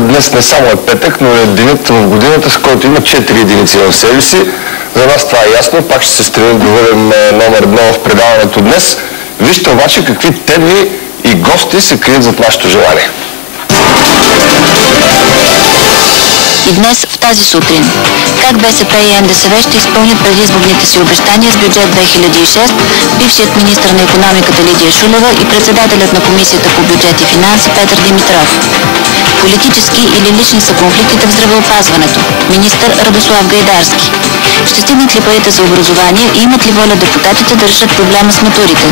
днес не само е петък, но е денят в годината, с който има 4 единици в себе си. За нас това е ясно. Пак ще се стремим да бъдем номер 1 в предаването днес. Вижте обаче какви теми и гости се крият зад нашето желание. И днес, в тази сутрин, как БСП и НДСВ ще изпълнят предизборните си обещания с бюджет 2006, бившият министър на икономиката Лидия Шулева и председателят на Комисията по бюджет и финанси Петър Димитров. Политически или лични са конфликтите в здравеопазването. Министър Радослав Гайдарски. Ще стигнат ли парите за образование и имат ли воля депутатите да решат проблема с матурите?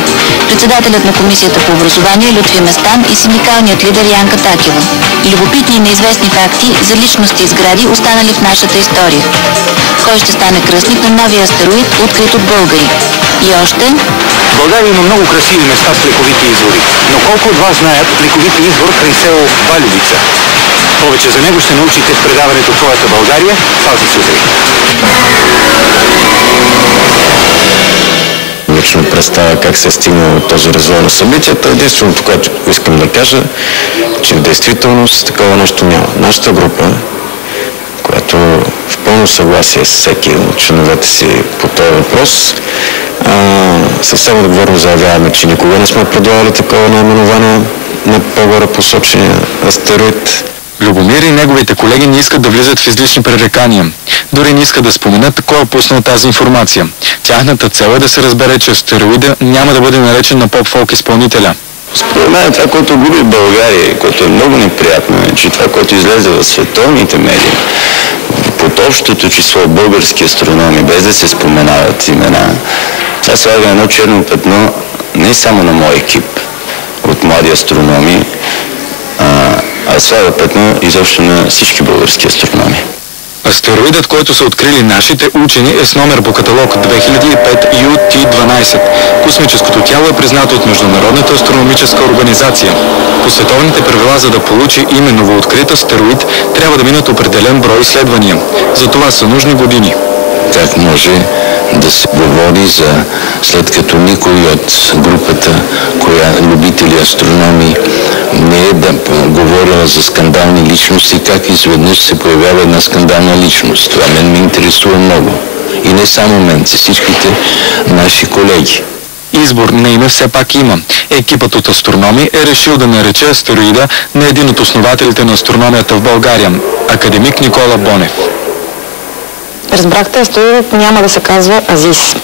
Председателят на Комисията по образование Лютви Местан и синдикалният лидер Янка Такева. Любопитни и неизвестни факти за личности и сгради, останали в нашата история. Кой ще стане кръстник на новия астероид, открит от българи? И още... В България има много красиви места с лековити извори, но колко от вас знаят лековити извор край село Балювица? Повече за него ще научите в предаването Твоята България тази сутрин. Лично представя как се е стигнало от този развой на събитията. Единственото, което искам да кажа, че в действителност такова нещо няма. Нашата група, която в пълно съгласие с всеки от членовете си по този въпрос, съвсем отговорно заявяваме, че никога не сме предлагали такова наименование на по-горе посочения астероид. Любомир и неговите колеги не искат да влизат в излишни пререкания. Дори не искат да споменат кой е пуснал тази информация. Тяхната цел е да се разбере, че астероида няма да бъде наречен на поп-фолк изпълнителя. Според мен това, което губи България, което е много неприятно, е, че това, което излезе в световните медии, под общото число български астрономи, без да се споменават имена, това слага едно черно петно не само на мой екип от млади астрономи, а слага петно изобщо на всички български астрономи. Астероидът, който са открили нашите учени, е с номер по каталог 2005 UT-12. Космическото тяло е признато от Международната астрономическа организация. По световните правила, за да получи име новооткрит астероид, трябва да минат определен брой изследвания. За това са нужни години. Как може да се говори за, след като никой от групата, любители астрономи, не е да говорила за скандални личности, как изведнъж се появява една скандална личност. Това мен ме интересува много. И не само мен, всичките наши колеги. Избор на име все пак има. Екипът от астрономи е решил да нарече астероида на един от основателите на астрономията в България, академик Никола Бонев. Разбрахте, астероидът няма да се казва Азис.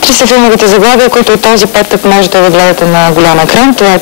3 са филмовите заглавия, които от този петък можете да гледате на голям екран. Това е